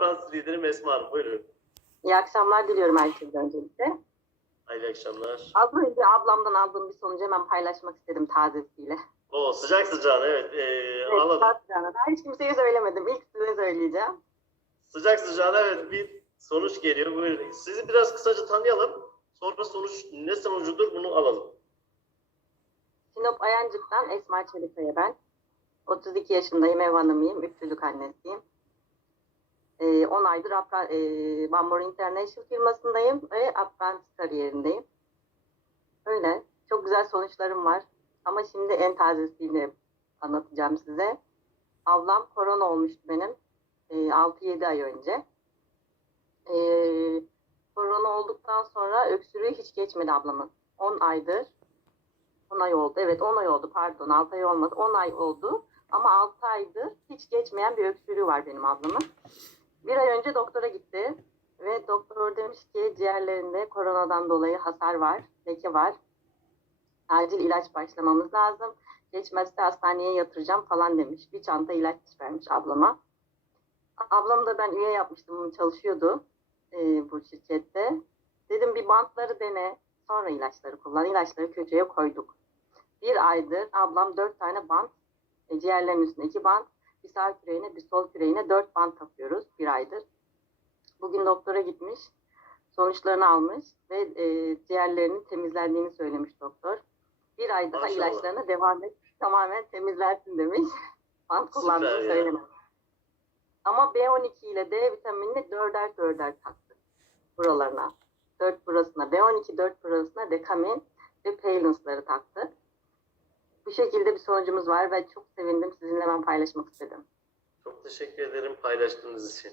Fransız liderim Esma Hanım. Buyurun. İyi akşamlar diliyorum herkese öncelikle. Hayırlı akşamlar. Az önce ablamdan aldığım bir sonucu hemen paylaşmak istedim tazesiyle. O sıcak sıcağına evet. Evet, Alalım. ben hiç kimseye söylemedim. İlk size söyleyeceğim. Sıcak sıcağına evet bir sonuç geliyor. Buyurun. Sizi biraz kısaca tanıyalım. Sonra sonuç ne sonucudur bunu alalım. Sinop Ayancık'tan Esma Çelikaya ben. 32 yaşındayım, ev hanımıyım, 3 çocuk annesiyim. 10 aydır Bambor International firmasındayım ve apprentice kariyerindeyim. Öyle. Çok güzel sonuçlarım var. Ama şimdi en tazesini anlatacağım size. Ablam korona olmuştu benim 6-7 ay önce. Korona olduktan sonra öksürüğü hiç geçmedi ablamın. 10 aydır. 10 ay oldu. Evet 10 ay oldu pardon. 6 ay olmadı. 10 ay oldu. Ama 6 aydır hiç geçmeyen bir öksürüğü var benim ablamın. Bir ay önce doktora gitti. Ve doktor demiş ki ciğerlerinde koronadan dolayı hasar var. Leke var. Acil ilaç başlamamız lazım. Geçmezse hastaneye yatıracağım falan demiş. Bir çanta ilaç vermiş ablama. Ablam da ben üye yapmıştım. Çalışıyordu bu şirkette. Dedim bir bantları dene. Sonra ilaçları kullan. İlaçları köşeye koyduk. Bir aydır ablam 4 tane bant. Ciğerlerin üstüne 2 bant. Bir sağ küreğine bir sol küreğine 4 bant takıyoruz. Bir aydır. Bugün doktora gitmiş. Sonuçlarını almış. Ve ciğerlerinin temizlendiğini söylemiş doktor. Bir ay daha Maşallah. ilaçlarına devam et. Tamamen temizlersin demiş. Bant kullandığını söylemez. Ama B12 ile D vitaminini dörder taktı buralarına. 4 burasına B12, 4 burasına dekamin ve Palence'ları taktı. Bu şekilde bir sonucumuz var ve çok sevindim. Sizinle ben paylaşmak istedim. Çok teşekkür ederim paylaştığınız için.